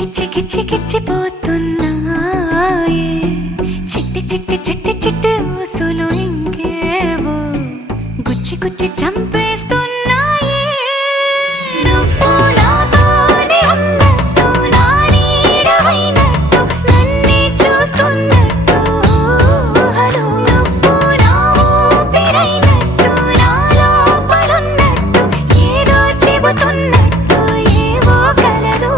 కిచ్చి కిచ్చి కిచ్చిపోతున్నాయే చిట్టి చిట్టి చిట్టి చిట్టి ఊసులు ఇంకేవో గుచ్చి గుచ్చి చంపేస్తున్నాయే నువ్వు నాతోనే ఉన్నట్టు నా నీడవైనట్టు నన్నే చూస్తున్నట్టు ఊహలు నువ్వు నా ఊపిరైనట్టు నా లోపలున్నట్టు ఏదో చెబుతున్నట్టు ఏవో కలదు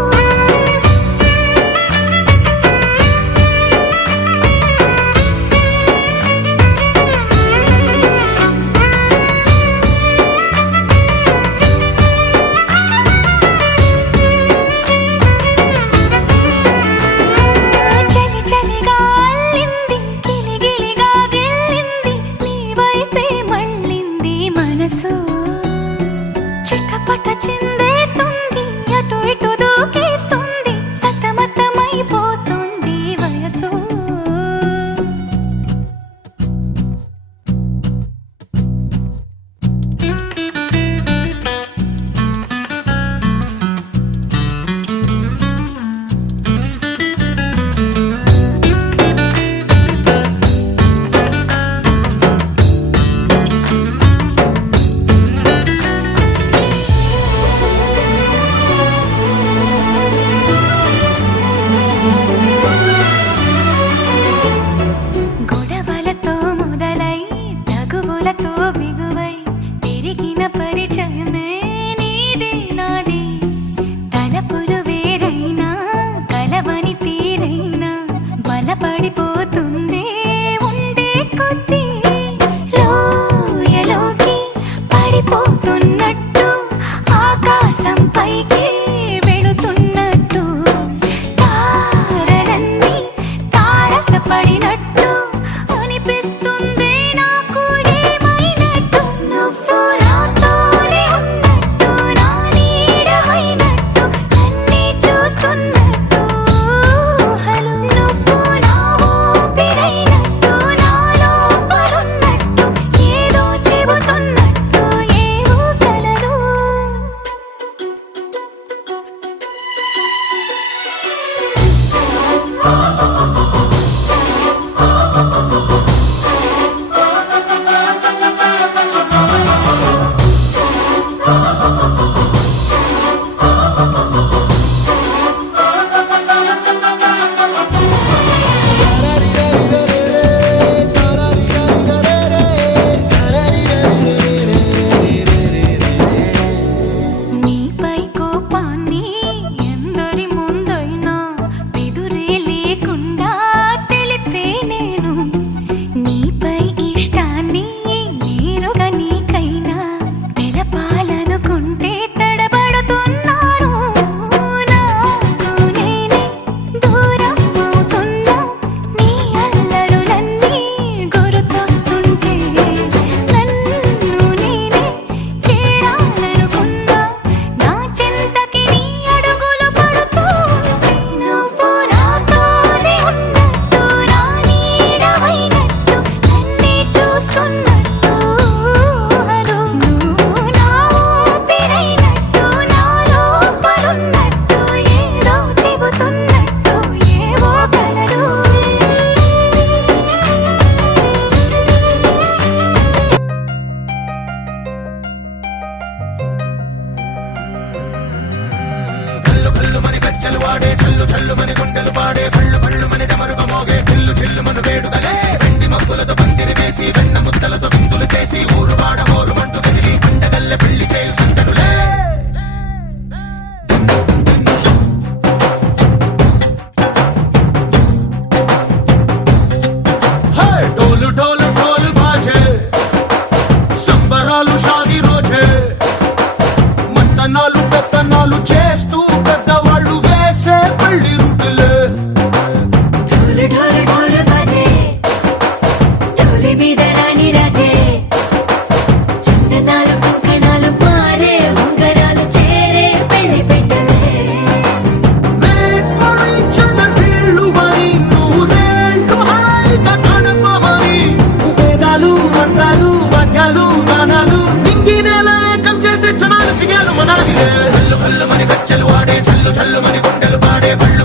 చిటపట చిందేస్తుంది అటు ఇటు దూకేస్తుంది సతమతమైపోతుంది వయసు బిగువై పెరిగిన పరిచయమే నీదే నాది తలపులు వేరైనా కలవని తీరైనా బలపడిపోతుందే ఉండే కొద్దీ లోయలోకి పడిపోతున్నట్టు ఆకాశం పైకి వెళుతున్నట్టు తారలన్నీ తారసపడినట్టు అనిపిస్తుంది వాడే చల్లు చల్లు మని గుండెలు పాడే పళ్ళు పళ్ళు మని డమరుగ మోగే చిల్లు చిల్లు మన వేడుదలే వెండి మబ్బులతో పందిరి వేసి వెన్న ముద్దలతో విందులు చేసి ఊరు వాడ మోరు మంటు కదిలి పండగల్లె పెళ్లి చేయు సందడులే డోలు డోలు డోలు బాజే సంబరాలు షాది రోజే మంతనాలు పెత్తనాలు చేస్తూ పెద్దవాళ్ళు వేసే పెళ్లి రుటులే ఢోలు ఢోలు ఢోలు బాజే ఢోలి మీద రాణి రాజే చిన్నదాలు కంకణాలు మారే ఉంగరాలు చేరే పెళ్లి పెట్టలే వేదాలు మంత్రాలు వాద్యాలు గానాలు నింగినేలా ఏకం చేసే క్షణాలు చిగాలు మనాలి చల్లు చల్లు మని గజ్జలు వాడే చల్లు చల్లు మని గుండెలు పాడే పళ్ళు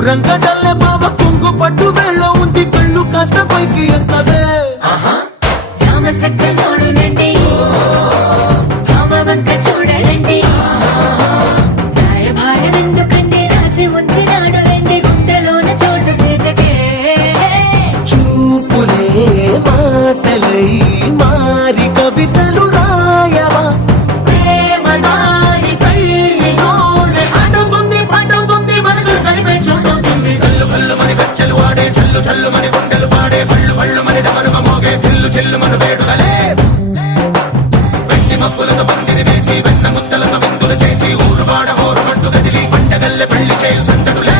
దూరంగా డల్లే బావ కొంగు పట్టు వేళ్ళ ఉంది కళ్ళు కాస్త పైకి ఎక్కదే రామసక్క నోడులండి రామ వంక చూడడండి రాయభారం ఎందుకండి రాసి ఉంచినాడు రండి గుండెలోన చోటు సీతకే చూపులే మాటలై మారి కవితలు రాయవా ప్రేమ దారి పైలోనే అడుగుంది పడుతుంది మనసు కలిపే చోటవుతుంది కల్లు కల్లు మని గజ్జలు వాడే చల్లు చల్లు మని గుండెలు పాడే పళ్ళు పళ్ళు మని డమరుగ మోగే చిల్లు చిల్లు మన వేడుదలే వెండి మబ్బులతో పందిరి వేసి వెన్న ముద్దలతో విందులు చేసి ఊరు వాడ హోరు మంటు కదిలి పంటగల్లె పెళ్లి చేయు సంతడులే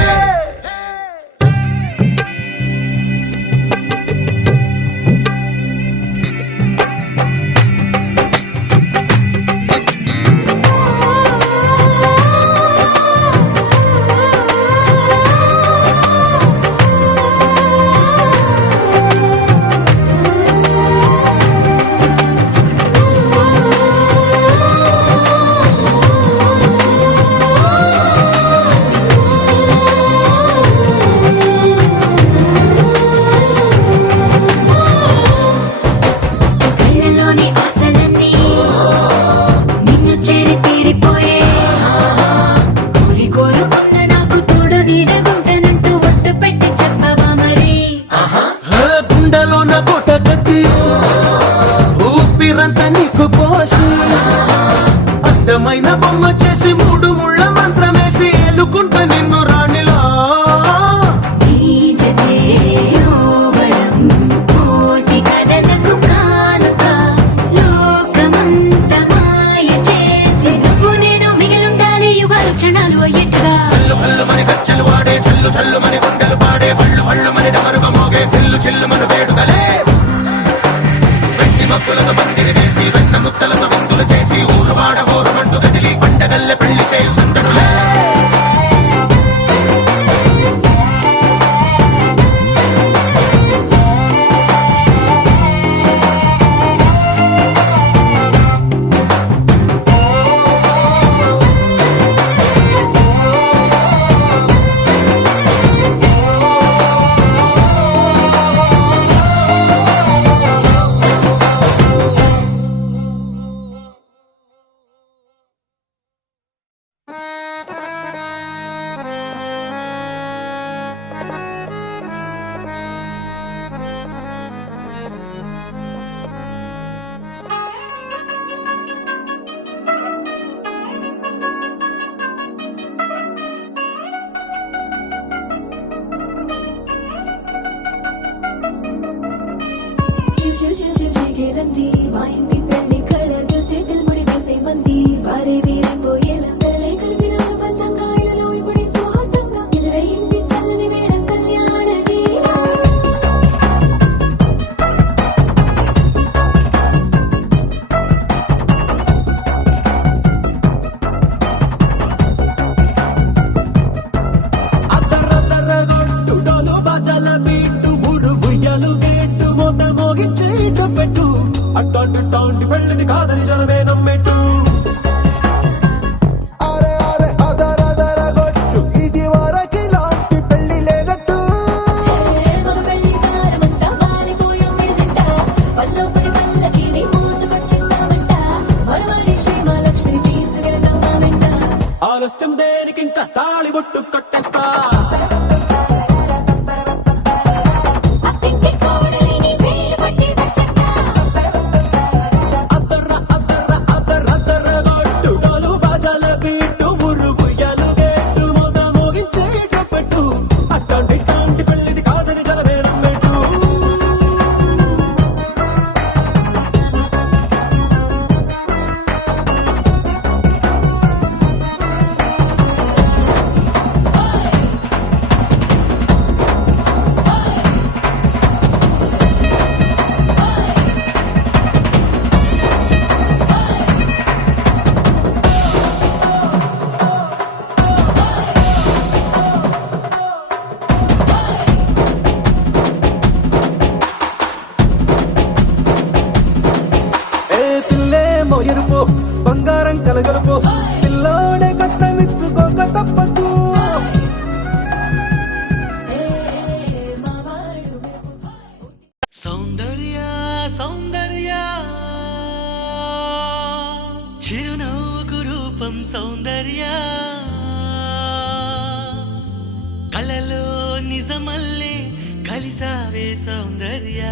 కళ్ళలోని ఆశలన్నీ నిన్ను చేరి తీరిపోయే కోరి కోరుకున్న నాకు తోడు నీడగుంటనంటూ ఒట్టు పెట్టి చెప్పవా మరి గుండెలోన కోట కట్టి ఊపిరంతా నీకు పోసి అడ్డమైన బొమ్మ చేసి మూడు ముళ్ళ మంత్రమేసి ఎలుకుంటా నిన్ను రాణిలా నీ జతే ఓవరం కోటి కథలకు కానుక లోకమంత మాయ చేసి నువ్వు నేను మిగిలుండాలి యుగాలు క్షణాలు అయ్యేట్టుగా కల్లు కల్లు మని గజ్జలు వాడే చల్లు చల్లు మని గుండెలు పాడే పళ్ళు పళ్ళు మని డమరుగ మోగే చిల్లు చిల్లు మన వేడుదలే వెండి మబ్బులతో పందిరి వేసి వెన్న ముద్దలతో విందులు చేసి ఊరు వాడ హోరు మంటు కదిలి పంటగల్లె పెళ్లి చేయు సంతడులే సౌందర్య కలలో నిజమల్లే కలిసావే సౌందర్య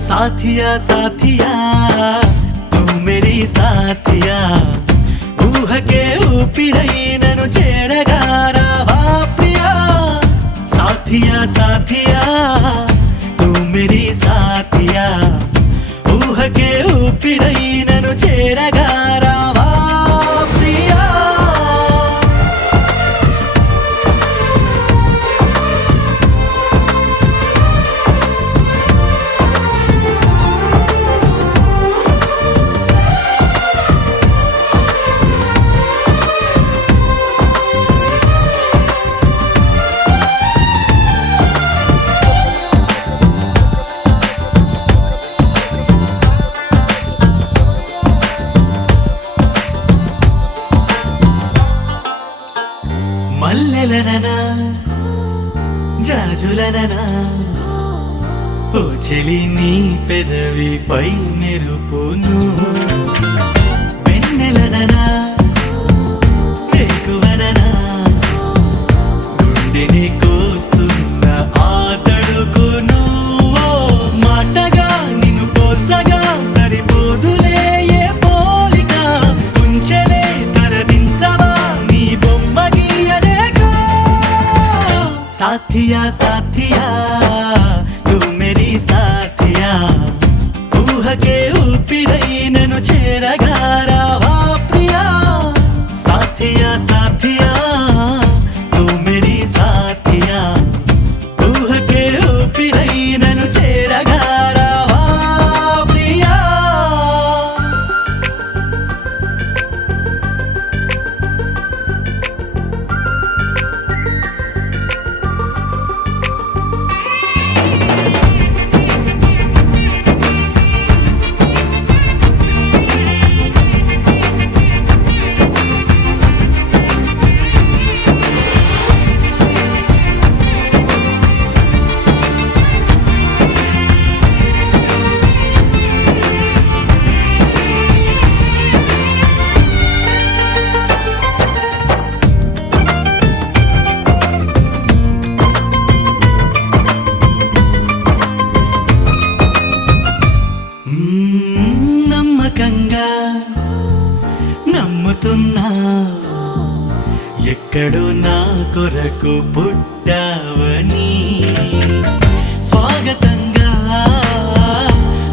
साथिया साथिया तू मेरी साथिया ऊह के ऊपिरై నన్ను చేరగా రావా ప్రియా साथिया साथिया तू मेरी साथिया ऊह के ऊपिरై నన్ను చేరగా రావా ప్రియా మల్లెలననా జాజులననా ఓ చెలి నీ పెదవిపై మెరుపును వెన్నెలననా ఎక్కువననా గుండెని కోస్తున్న ఆ తడుకును మాటగా నిన్ను పోల్చగా సరిపోదులే ఏ పోలిక ఉంచలే తరదించవా నీ బొమ్మ గీయలేగా साथिया साथिया तू मेरी साथिया ऊह के ऊपिरై నన్ను చేరగా రావా ప్రియా साथिया साथिया तू मेरी साथिया ऊह के ऊपिरై నన్ను చేరగా రావా ప్రియా నమ్మకంగా నమ్ముతున్నా ఎక్కడో నా కొరకు పుట్టావని స్వాగతంగా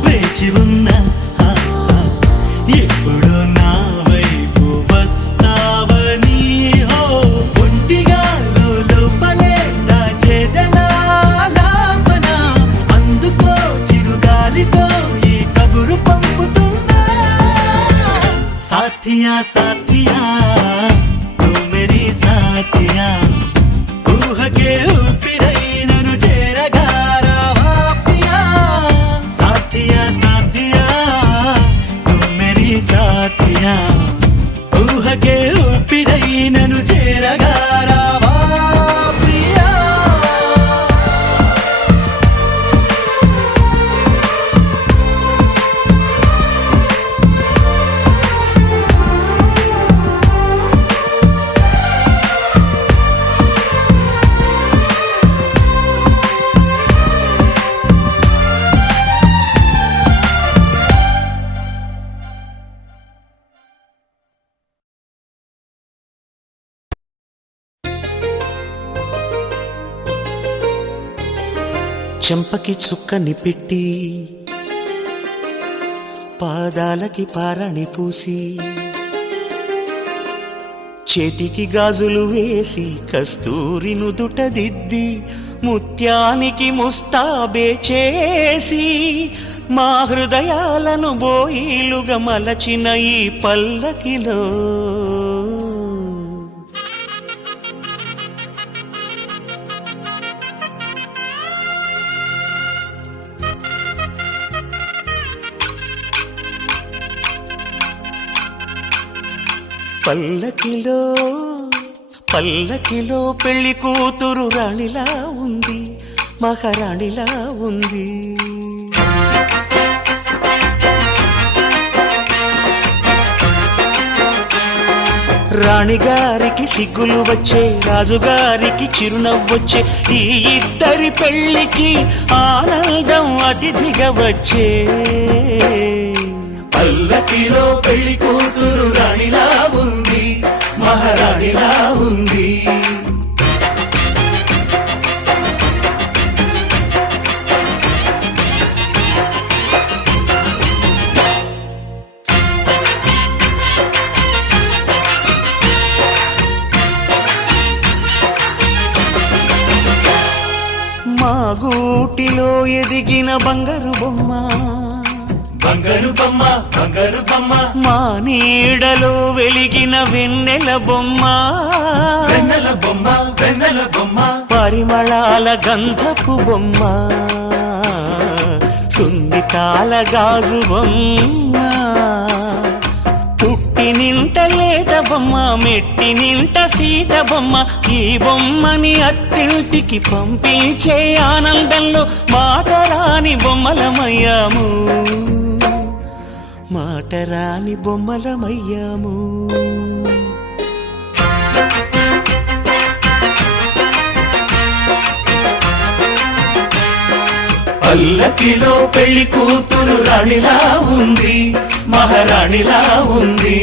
వేచి ఉన్నా ఎప్పుడు నా వైపు వస్తావని ఒంటిగా లోపలే దాచేదలా లాపన అందుకో చిరుగాలితో ఈ కబురు పంపుతున్నా साथिया साथिया तू मेरी साथिया ऊह के ऊपिरై నన్ను చేరగా రావా ప్రియా साथिया साथिया तू मेरी साथिया ऊह के ऊपिरై నన్ను చేరగా రావా ప్రియా చెంపకి చుక్కని పెట్టి పాదాలకి పారాణి పూసి చేతికి గాజులు వేసి కస్తూరి నుదుట దిద్ది ముత్యానికి ముస్తాబే చేసి మా హృదయాలను బోయిలుగా మలచిన ఈ పల్లకిలో పల్లకిలో పల్లకిలో పెళ్లి కూతురు రాణిలా ఉంది, మహారాణిలా ఉంది. రాణిగారికి సిగ్గులు వచ్చే, రాజుగారికి చిరునవ్వొచ్చే, ఈ ఇద్దరి పెళ్లికి ఆనందం అతిథిగా వచ్చే. పల్లకిలో పెళ్లి కూతురు రాణిలా ఉంది, మహారాణిలా ఉంది. మా గూటిలో ఎదిగిన బంగారు బొమ్మ, బంగారు బొమ్మ, బంగారు బొమ్మ, మా నీడలో వెలిగిన వెన్నెల బొమ్మ, వెన్నెల బొమ్మ, వెన్నెల బొమ్మ, పరిమళాల గంధపు బొమ్మ, సున్నితాల గాజు బొమ్మ, పుట్టి నింట లేత బొమ్మ, మెట్టి నింట సీత బొమ్మ. ఈ బొమ్మని అత్తింటికి పంపించే ఆనందంలో మాటరాని బొమ్మలమయ్యాము, మాటరాని బొమ్మలమయ్యాము. పల్లకిలో పెళ్లి కూతురు రాణిలా ఉంది, మహారాణిలా ఉంది.